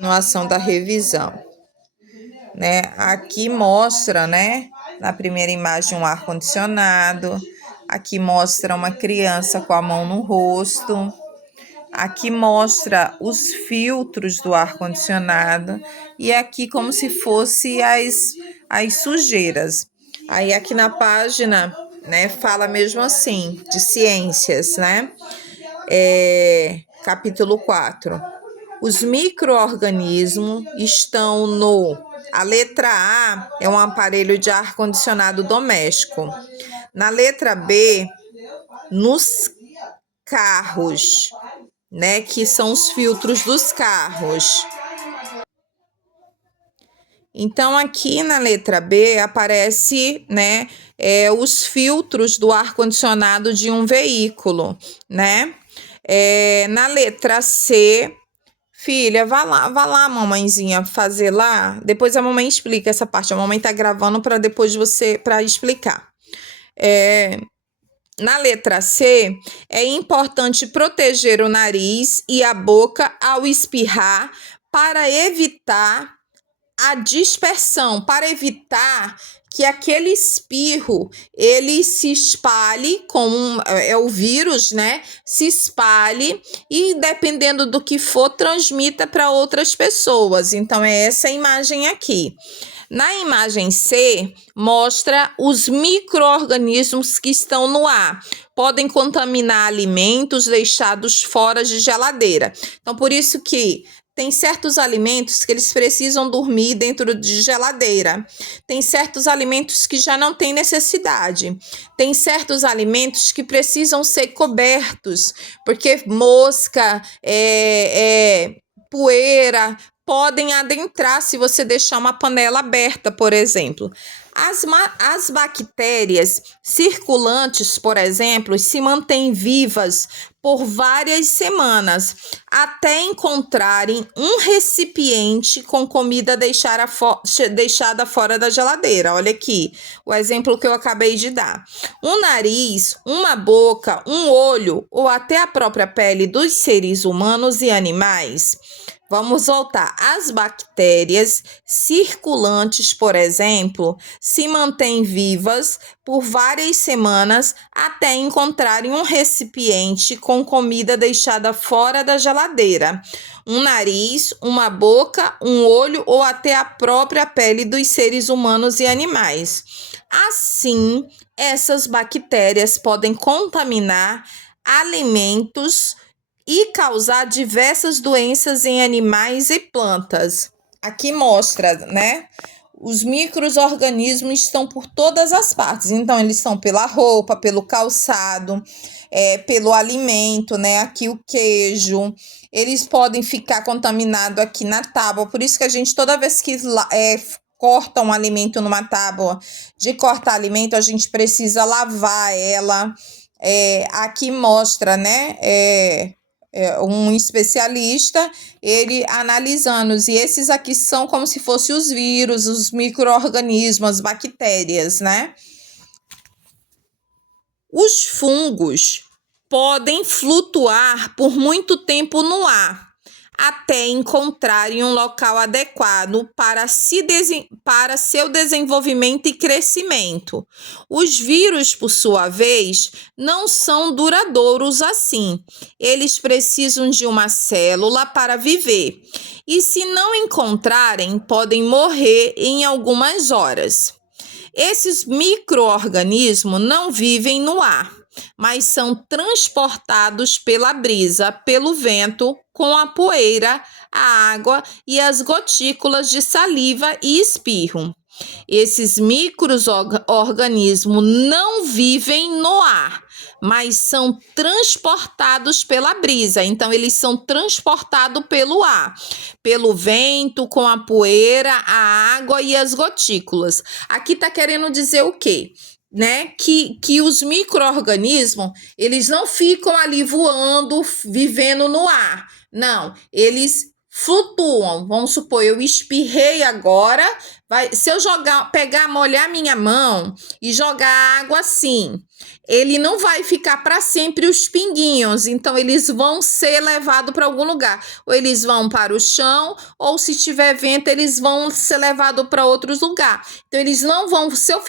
Continuação da revisão, né? Aqui mostra, né, na primeira imagem um ar-condicionado, aqui mostra uma criança com a mão no rosto, aqui mostra os filtros do ar-condicionado e aqui como se fosse as sujeiras. Aí aqui na página, né, fala mesmo assim, de ciências, né? Capítulo 4. Os micro-organismos estão no... A letra A é um aparelho de ar-condicionado doméstico. Na letra B, nos carros, né, que são os filtros dos carros. Então, aqui na letra B aparece, né, os filtros do ar-condicionado de um veículo, né? Na letra C, filha, vá lá, mamãezinha, fazer lá. Depois a mamãe explica essa parte. A mamãe tá gravando para depois para explicar. Na letra C, é importante proteger o nariz e a boca ao espirrar para evitar a dispersão, para evitar que aquele espirro ele se espalhe o vírus, né? Se espalhe e dependendo do que for transmita para outras pessoas. Então é essa imagem aqui. Na imagem C, mostra os micro-organismos que estão no ar. Podem contaminar alimentos deixados fora de geladeira. Então, por isso que tem certos alimentos que eles precisam dormir dentro de geladeira. Tem certos alimentos que já não tem necessidade. Tem certos alimentos que precisam ser cobertos, porque mosca, poeira podem adentrar se você deixar uma panela aberta, por exemplo. As bactérias circulantes, por exemplo, se mantêm vivas por várias semanas, até encontrarem um recipiente com comida deixada fora da geladeira. Olha aqui o exemplo que eu acabei de dar. Um nariz, uma boca, um olho ou até a própria pele dos seres humanos e animais. Vamos voltar. As bactérias circulantes, por exemplo, se mantêm vivas por várias semanas até encontrarem um recipiente com comida deixada fora da geladeira. Um nariz, uma boca, um olho ou até a própria pele dos seres humanos e animais. Assim, essas bactérias podem contaminar alimentos e causar diversas doenças em animais e plantas. Aqui mostra, né? Os micro-organismos estão por todas as partes. Então, eles estão pela roupa, pelo calçado, pelo alimento, né? Aqui o queijo. Eles podem ficar contaminados aqui na tábua. Por isso que a gente, toda vez que corta um alimento numa tábua de cortar alimento, a gente precisa lavar ela. Aqui mostra, né? Um especialista, ele analisando, e esses aqui são como se fossem os vírus, os micro-organismos, as bactérias, né? Os fungos podem flutuar por muito tempo no ar, até encontrarem um local adequado para seu desenvolvimento e crescimento. Os vírus, por sua vez, não são duradouros assim. Eles precisam de uma célula para viver. E se não encontrarem, podem morrer em algumas horas. Esses micro-organismos não vivem no ar, mas são transportados pela brisa, pelo vento, com a poeira, a água e as gotículas de saliva e espirro. Esses micro-organismos não vivem no ar, mas são transportados pela brisa. Então, eles são transportados pelo ar, pelo vento, com a poeira, a água e as gotículas. Aqui está querendo dizer o quê? Né? Que os micro-organismos, eles não ficam ali voando, vivendo no ar. Não, eles flutuam. Vamos supor, eu espirrei agora, se eu molhar minha mão e jogar água assim, ele não vai ficar para sempre os pinguinhos, então eles vão ser levados para algum lugar. Ou eles vão para o chão, ou se tiver vento, eles vão ser levados para outros lugares. Então eles não vão, se eu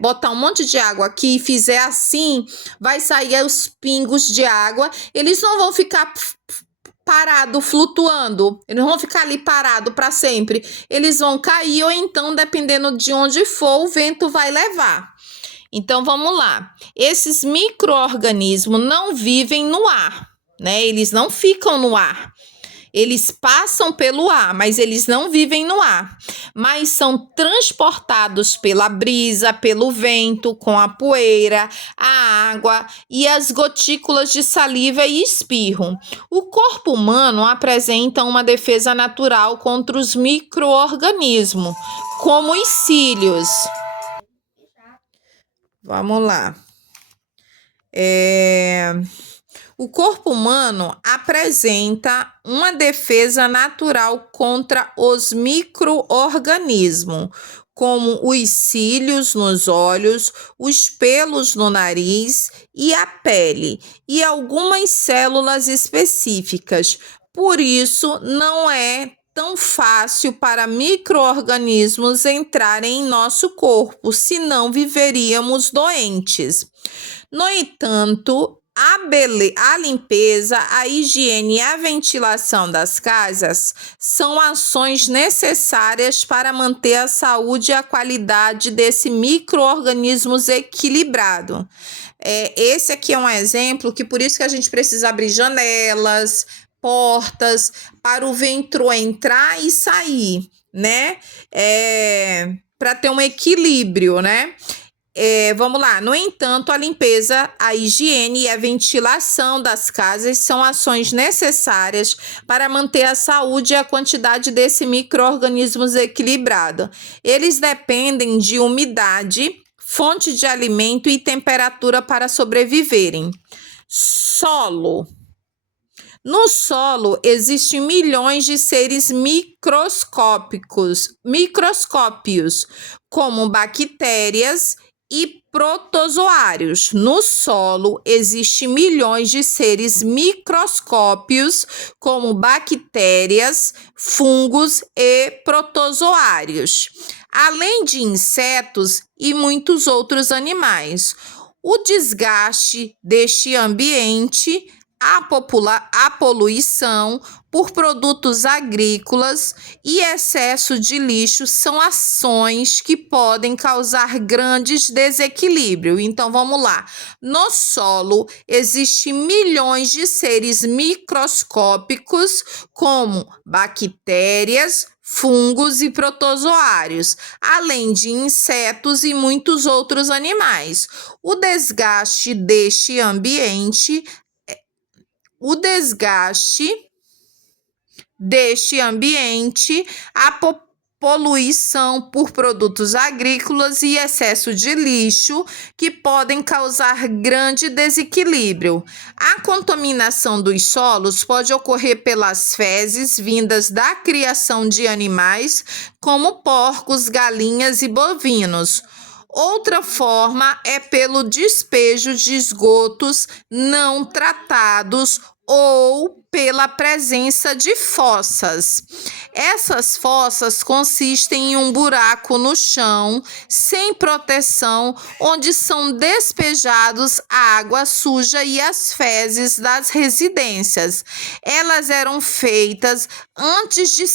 botar um monte de água aqui e fizer assim, vai sair os pingos de água, eles não vão ficar parado, flutuando, eles não vão ficar ali parado para sempre, eles vão cair ou então, dependendo de onde for, o vento vai levar. Então vamos lá, esses micro-organismos não vivem no ar, né? Eles não ficam no ar. Eles passam pelo ar, mas eles não vivem no ar. Mas são transportados pela brisa, pelo vento, com a poeira, a água e as gotículas de saliva e espirro. O corpo humano apresenta uma defesa natural contra os micro-organismos, como os cílios. Vamos lá. O corpo humano apresenta uma defesa natural contra os micro-organismos, como os cílios nos olhos, os pelos no nariz e a pele, e algumas células específicas. Por isso, não é tão fácil para micro-organismos entrarem em nosso corpo, senão viveríamos doentes. No entanto, a limpeza, a higiene e a ventilação das casas são ações necessárias para manter a saúde e a qualidade desse micro-organismos equilibrado. Esse aqui é um exemplo que por isso que a gente precisa abrir janelas, portas, para o vento entrar e sair, né? Para ter um equilíbrio, né? Vamos lá. No entanto, a limpeza, a higiene e a ventilação das casas são ações necessárias para manter a saúde e a quantidade desse micro-organismos equilibrado. Eles dependem de umidade, fonte de alimento e temperatura para sobreviverem. Solo. No solo existem milhões de seres microscópios, como bactérias e protozoários. No solo existem milhões de seres microscópios, como bactérias, fungos e protozoários, além de insetos e muitos outros animais. O desgaste deste ambiente, a poluição por produtos agrícolas e excesso de lixo são ações que podem causar grandes desequilíbrios. Então, vamos lá. No solo, existem milhões de seres microscópicos, como bactérias, fungos e protozoários, além de insetos e muitos outros animais. O desgaste deste ambiente, a poluição por produtos agrícolas e excesso de lixo, que podem causar grande desequilíbrio. A contaminação dos solos pode ocorrer pelas fezes vindas da criação de animais, como porcos, galinhas e bovinos. Outra forma é pelo despejo de esgotos não tratados ou pela presença de fossas. Essas fossas consistem em um buraco no chão, sem proteção, onde são despejados a água suja e as fezes das residências. Elas eram feitas antes de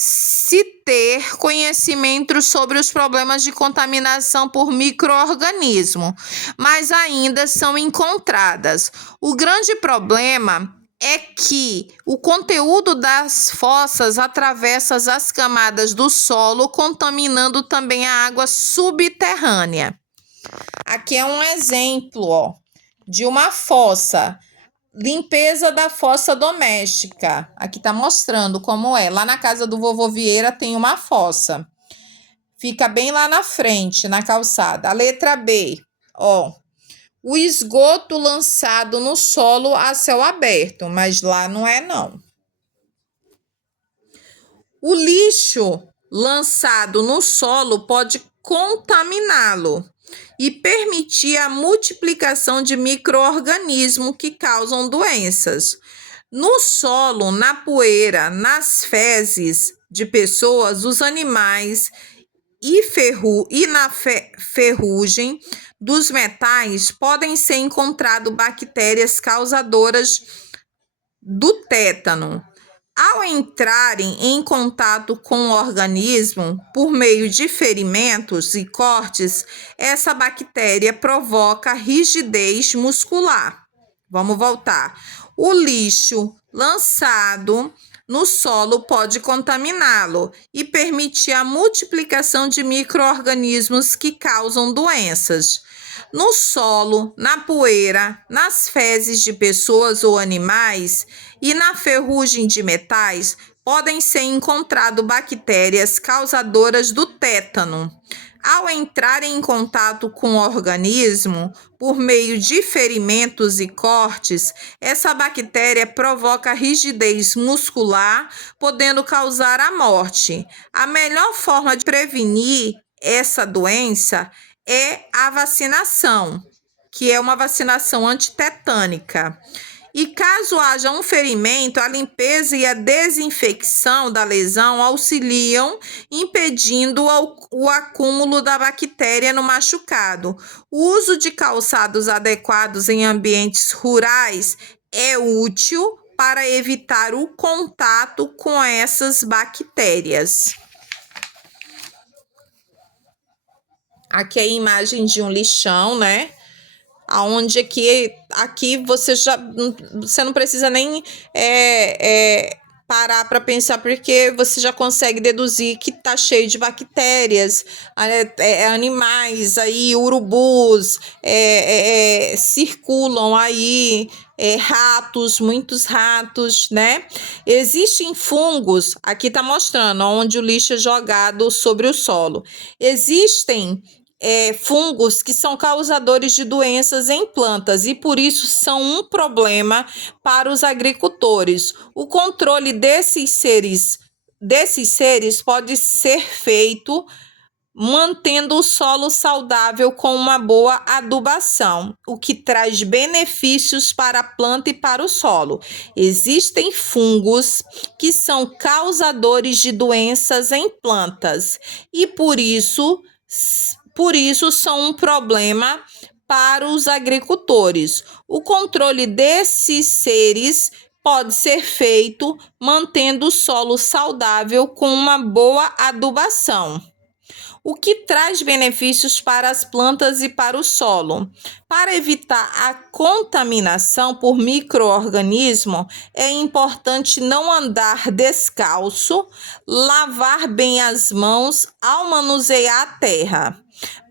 se ter conhecimento sobre os problemas de contaminação por micro-organismo, mas ainda são encontradas. O grande problema é que o conteúdo das fossas atravessa as camadas do solo, contaminando também a água subterrânea. Aqui é um exemplo, de uma fossa. Limpeza da fossa doméstica. Aqui tá mostrando como é. Lá na casa do vovô Vieira tem uma fossa. Fica bem lá na frente, na calçada. A letra B, o esgoto lançado no solo a céu aberto, mas lá não é não. O lixo lançado no solo pode contaminá-lo e permitir a multiplicação de micro-organismos que causam doenças. No solo, na poeira, nas fezes de pessoas, os animais e na ferrugem dos metais podem ser encontradas bactérias causadoras do tétano. Ao entrarem em contato com o organismo por meio de ferimentos e cortes, essa bactéria provoca rigidez muscular. Vamos voltar. O lixo lançado no solo pode contaminá-lo e permitir a multiplicação de micro-organismos que causam doenças. No solo, na poeira, nas fezes de pessoas ou animais e na ferrugem de metais, podem ser encontradas bactérias causadoras do tétano. Ao entrarem em contato com o organismo por meio de ferimentos e cortes, essa bactéria provoca rigidez muscular, podendo causar a morte. A melhor forma de prevenir essa doença é a vacinação, que é uma vacinação antitetânica. E caso haja um ferimento, a limpeza e a desinfecção da lesão auxiliam, impedindo o acúmulo da bactéria no machucado. O uso de calçados adequados em ambientes rurais é útil para evitar o contato com essas bactérias. Aqui é a imagem de um lixão, né? Aonde aqui você não precisa nem parar para pensar, porque você já consegue deduzir que tá cheio de bactérias, animais aí, urubus circulam aí, ratos, muitos ratos, né? Existem fungos, aqui tá mostrando onde o lixo é jogado sobre o solo. Existem fungos que são causadores de doenças em plantas e por isso são um problema para os agricultores. O controle desses seres pode ser feito mantendo o solo saudável com uma boa adubação, o que traz benefícios para a planta e para o solo. Existem fungos que são causadores de doenças em plantas e por isso são um problema para os agricultores. O controle desses seres pode ser feito mantendo o solo saudável com uma boa adubação, o que traz benefícios para as plantas e para o solo. Para evitar a contaminação por micro-organismo, é importante não andar descalço, lavar bem as mãos ao manusear a terra.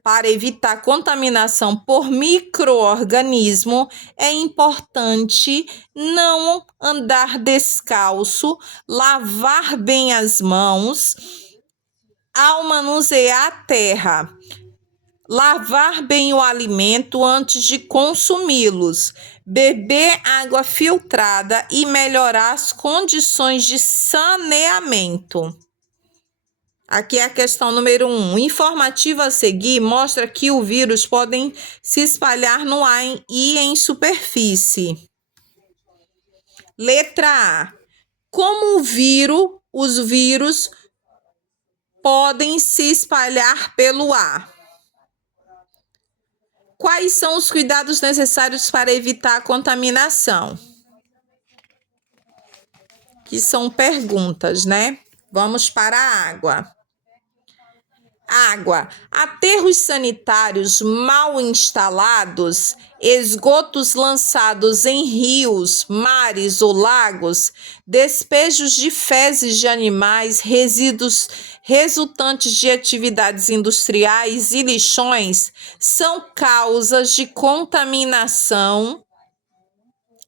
Para evitar contaminação por micro-organismo, é importante não andar descalço, lavar bem as mãos ao manusear a terra, lavar bem o alimento antes de consumi-los, beber água filtrada e melhorar as condições de saneamento. Aqui é a questão número 1. Informativo a seguir mostra que o vírus podem se espalhar no ar e em superfície. Letra A. Como os vírus podem se espalhar pelo ar? Quais são os cuidados necessários para evitar a contaminação? Que são perguntas, né? Vamos para a água. Água, aterros sanitários mal instalados, esgotos lançados em rios, mares ou lagos, despejos de fezes de animais, resíduos resultantes de atividades industriais e lixões são causas de contaminação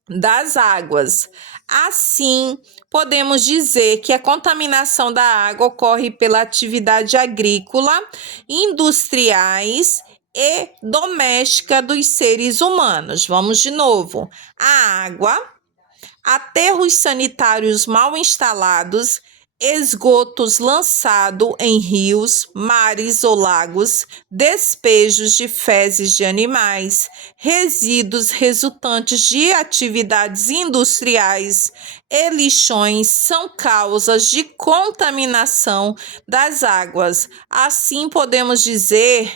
das águas. Assim, podemos dizer que a contaminação da água ocorre pela atividade agrícola, industriais e doméstica dos seres humanos. Vamos de novo. A água, aterros sanitários mal instalados, esgotos lançados em rios, mares ou lagos, despejos de fezes de animais, resíduos resultantes de atividades industriais e lixões são causas de contaminação das águas. Assim, podemos dizer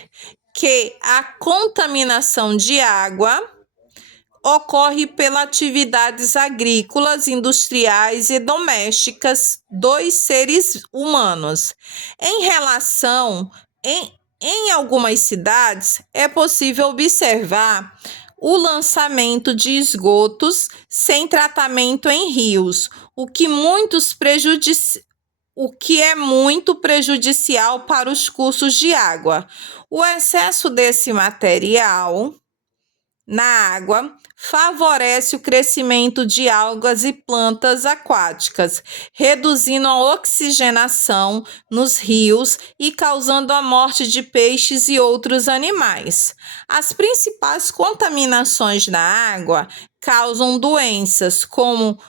que a contaminação de água ocorre pelas atividades agrícolas, industriais e domésticas dos seres humanos. Em relação, em algumas cidades, é possível observar o lançamento de esgotos sem tratamento em rios, o que é muito prejudicial para os cursos de água. O excesso desse material na água favorece o crescimento de algas e plantas aquáticas, reduzindo a oxigenação nos rios e causando a morte de peixes e outros animais. As principais contaminações na água causam doenças como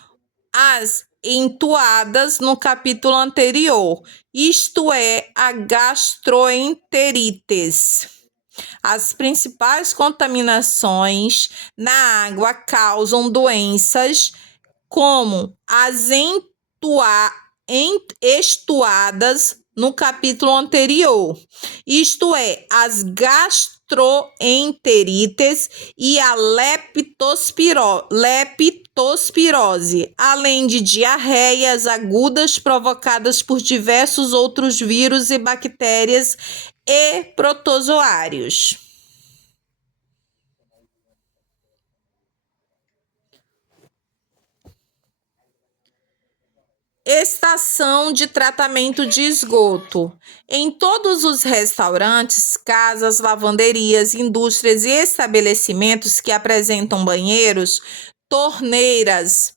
as entoadas no capítulo anterior, isto é, a gastroenterites. As principais contaminações na água causam doenças como as estuadas no capítulo anterior, isto é, as gastroenterites e a leptospirose, além de diarreias agudas provocadas por diversos outros vírus e bactérias e protozoários. Estação de tratamento de esgoto. Em todos os restaurantes, casas, lavanderias, indústrias e estabelecimentos que apresentam banheiros, torneiras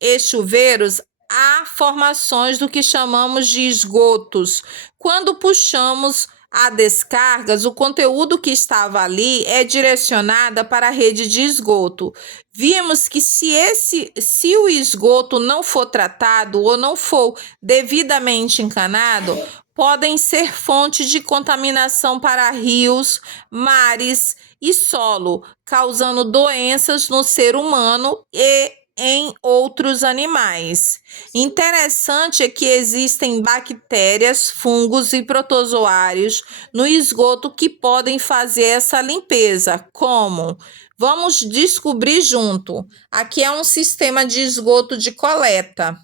e chuveiros, há formações do que chamamos de esgotos. Quando puxamos a descargas, o conteúdo que estava ali é direcionado para a rede de esgoto. Vimos que se o esgoto não for tratado ou não for devidamente encanado, podem ser fonte de contaminação para rios, mares e solo, causando doenças no ser humano e em outros animais. Interessante é que existem bactérias, fungos e protozoários no esgoto que podem fazer essa limpeza. Como? Vamos descobrir junto. Aqui é um sistema de esgoto de coleta.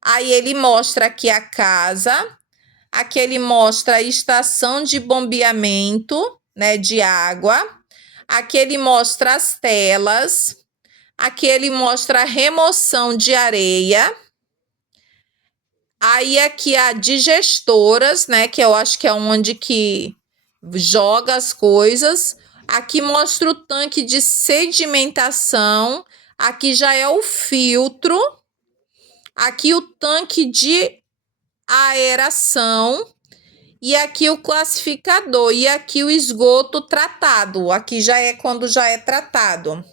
Aí ele mostra aqui a casa, aqui ele mostra a estação de bombeamento, né, de água. Aqui ele mostra as telas. Aqui ele mostra a remoção de areia. Aí aqui há digestoras, né, que eu acho que é onde que joga as coisas. Aqui mostra o tanque de sedimentação. Aqui já é o filtro. Aqui o tanque de aeração. E aqui o classificador. E aqui o esgoto tratado. Aqui já é quando já é tratado.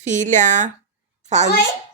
Filha, faz. Oi?